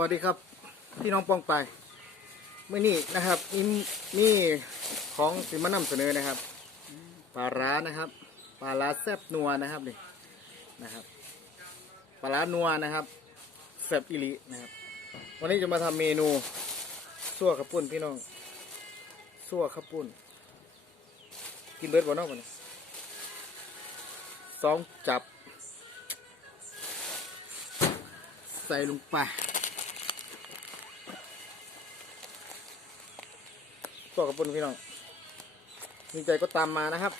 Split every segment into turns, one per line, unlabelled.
วัสดีครับพี่น้องปองไปเมื่อนี้นะครับนี่นี่ของสิมานำเสนอนะครับปลาร้านะครับปลาร้าแซบนัวนะครับนี่นะครับปลาร้านัวนะครับแซบอิลินะครับ วันนี้จะมาทำเมนูซั่วข้าวปุ้นพี่น้องซั่วข้าวปุ้น กินเบิร์ดบ่เนอกวันนี้สองจับ ใส่ลงไป ตัวกระปุนพี่น้อง มีใจก็ตามมานะครับ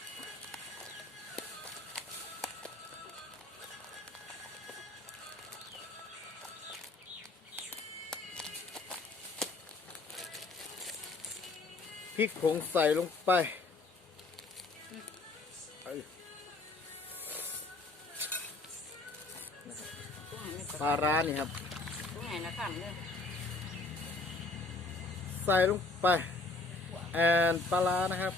พริกผงใส่ลงไปเอ้ยปลาร้านี่ครับ
ตรงไหนนะขันเลย
ใส่ลงไป แอนปลานะครับ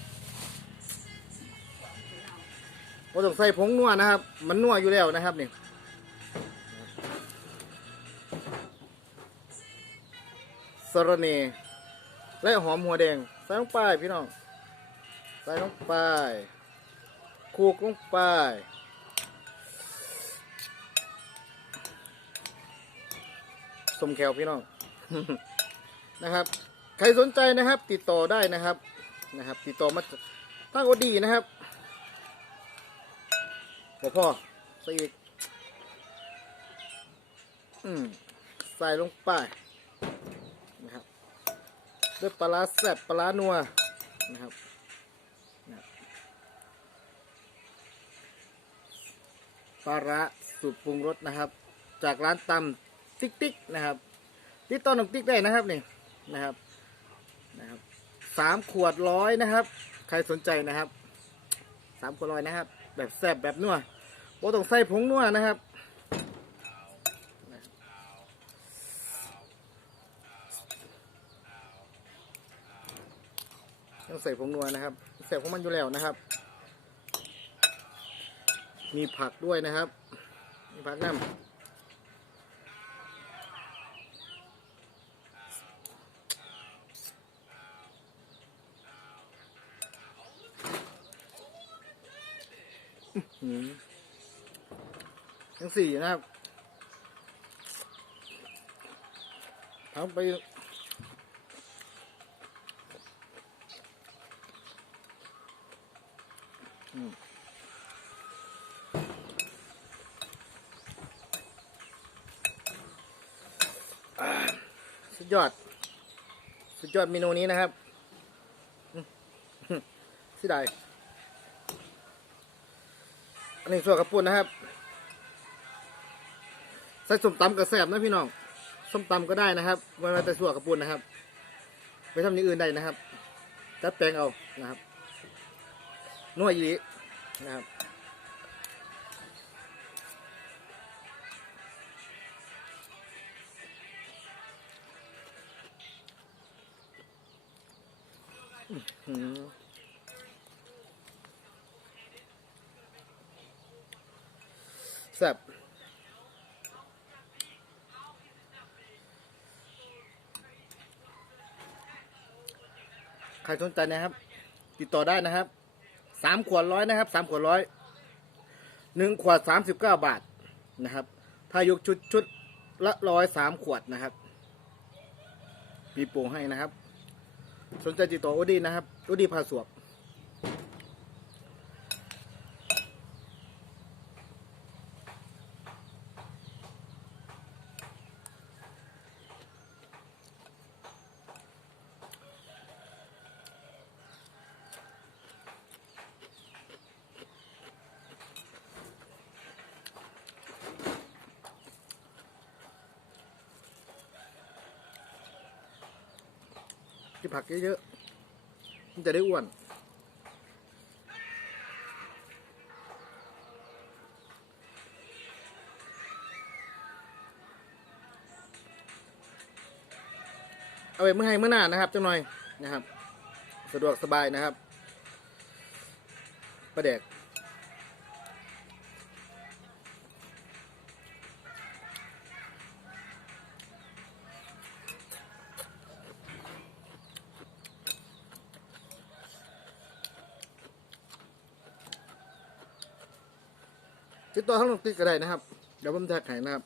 เราต้องใส่ผงนัวนะครับ มันนัวอยู่แล้วนะครับนี่สระเนและหอมหัวแดง ใส่ลงไปพี่น้อง ใส่ลงไปคลุกลงไปสมแขวพี่น้องนะครับ ใครสนใจนะครับ ติดต่อได้นะครับนะครับ ติดต่อมาทางอดีนะครับบอกพ่อใส่อีกอืมใส่ลงไปนะครับด้วยปลาร้าแซ่บปลาร้านัวนะครับปลาร้าสูตรปรุงรสนะครับ จากร้านตำติ๊กติ๊กนะครับ ติดต่อน้องติ๊กได้นะครับนี่นะครับ สามขวดร้อยนะครับ ใครสนใจนะครับสามขวดร้อยนะครับ แบบแซ่บแบบนัวโบต้องใส่ผงนัวนะครับต้องใส่ผงนัวนะครับแซ่บของมันอยู่แล้วนะครับ มีผักด้วยนะครับ มีผักน้ำ ทั้งสี่นะครับทั้งไปอืมสุดยอด สุดยอดเมนูนี้นะครับสิได้อั นนี้ส่วนกระปุนนะครับ ใส่ส้มตำกระแสบนะพี่น้อง ส้มตำก็ได้นะครับไม่ว่าแต่ส่วนกระปุนนะครับไปทำอย่างอื่นได้นะครับจัดแปลงเอานะครับนวดยีนะครับอื้อหือ แซ่บใครสนใจนะครับ ติดต่อได้นะครับสามขวดร้อยนะครับสามขวดร้อยหนึ่งขวดสามสิบเก้าบาทนะครับ ถ้ายกชุดชุดละร้อยสามขวดนะครับมีโปรให้นะครับ สนใจติดต่อโอดีนะครับโอดีพาสวก กินผักเยอะๆมันจะได้อ้วน เอาไปเมื่อให้เมื่อหน้านะครับจังหน่อยนะครับ สะดวกสบายนะครับ ประเด็ก ติดต่อทั้งลงติ๊กก็ได้นะครับ เดี๋ยวผมแท็กให้นะครับ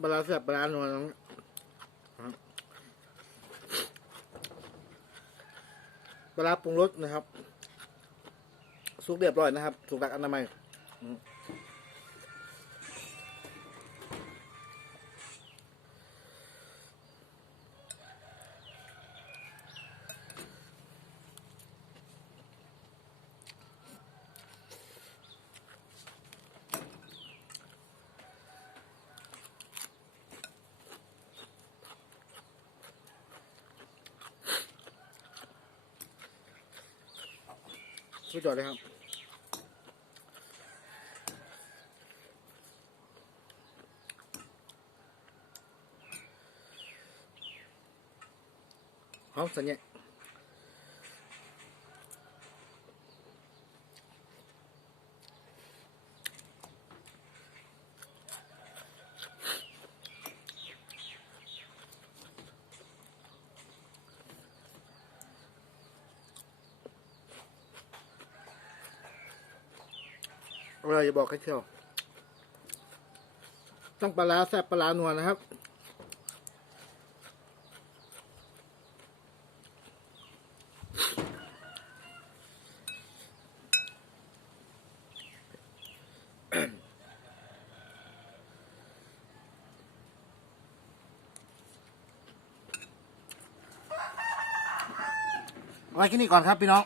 ปลาร้าแซ่บปลาร้านัวนปลาร้าปรุงรสนะครับ สุกเรียบร้อยนะครับ สุกหลักอนามัย สุดยอดเลยครับหอม อะไรจะบอกให้เที่ยวต้องปลาแซ่บปลาร้านัวนะครับ ไว้แค่นี้ก่อนครับพี่น้อง